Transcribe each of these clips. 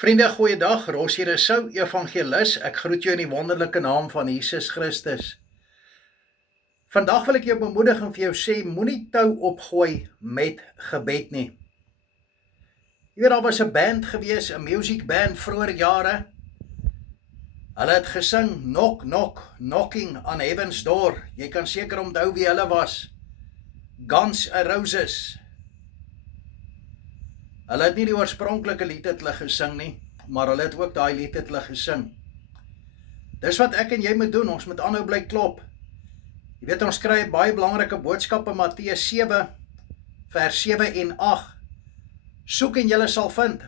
Vriende, goeiedag. Ros hier is Sou, evangelis. Ek groet jou in die wonderlike naam van Jesus Christus. Vandag wil ek jou bemoedig en vir jou sê, moenie tou opgooi met gebed nie. Jy weet, daar was 'n band gewees, 'n music band vroeër jare. Hulle het gesing, knock, knock, knocking on heaven's door. Jy kan seker onthou wie hulle was. Guns N' Roses. Hulle het nie die oorspronklike lied het hulle gesing nie, maar hulle het ook daai lied het hulle gesing. Dis wat ek en jy moet doen, ons moet aanhou bly klop. Jy weet, ons kry 'n baie belangrike boodskap in Matteus 7, vers 7 en 8. Soek en julle sal vind.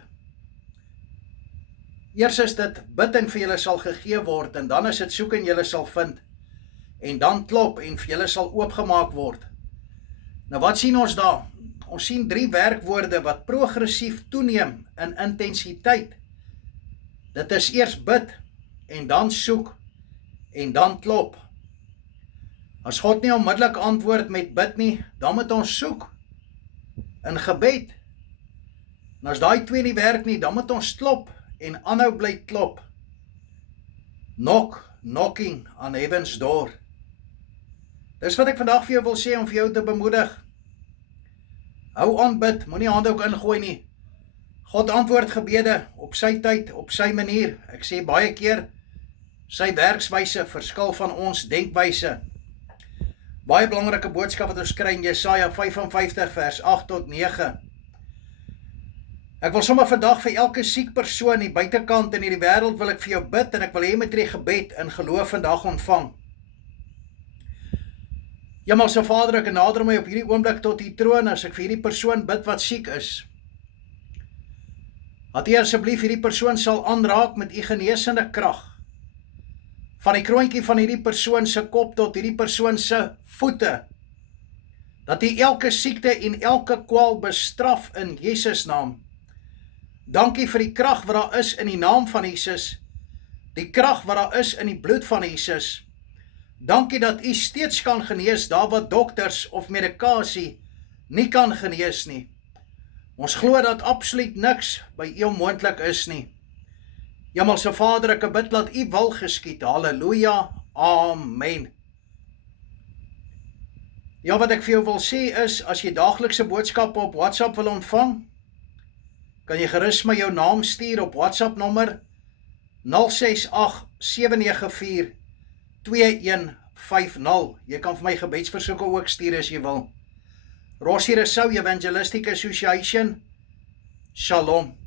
Eers is dit bid en vir julle sal gegee word, en dan is dit soek en julle sal vind. En dan klop en vir julle sal oopgemaak word. Nou wat sien ons daar? Ons sien 3 werkwoorde wat progressief toeneem in intensiteit. Dit is eers bid, en dan soek, en dan klop. As God nie onmiddellik antwoord met bid nie, dan moet ons soek in gebed. En as daai 2 nie werk nie, dan moet ons klop en aanhou bly klop. Knock, knocking on heaven's door. Dis wat ek vandag vir jou wil sê om vir jou te bemoedig. Hou aan bid, moenie handdoek ingooi nie. God antwoord gebede op sy tyd, op sy manier. Ek sê baie keer, sy werkswyse verskil van ons denkwyse. Baie belangrike boodskap wat ons kry in Jesaja 55 vers 8 tot 9. Ek wil sommer vandag vir elke siek persoon die buitekant in hierdie wêreld wil ek vir jou bid, en ek wil hê met hierdie gebed in geloof vandag ontvang. Hemelse Vader, ek nader my op hierdie oomblik tot die troon as ek vir hierdie persoon bid wat siek is. Dat U asseblief hierdie persoon sal aanraak met U genesende krag. Van die kroontjie van hierdie persoon se kop tot hierdie persoon se voete. Dat U elke siekte en elke kwaal bestraf in Jesus naam. Dankie vir die krag wat daar is in die naam van Jesus. Die krag wat daar is in die bloed van Jesus. Dankie dat U steeds kan genees daar wat dokters of medikasie nie kan genees nie. Ons glo dat absoluut niks by U onmoontlik is nie. Hemelse Vader, ek bid dat U wil geskied. Halleluja. Amen. Ja, wat ek vir jou wil sê is, as jy daaglikse boodskappe op WhatsApp wil ontvang, kan jy gerus my jou naam stuur op WhatsApp nommer 068-794-2150. Jy kan vir my gebedsversoeke ook stuur as jy wil. Ros hier is Sou, Evangelistic Association. Shalom.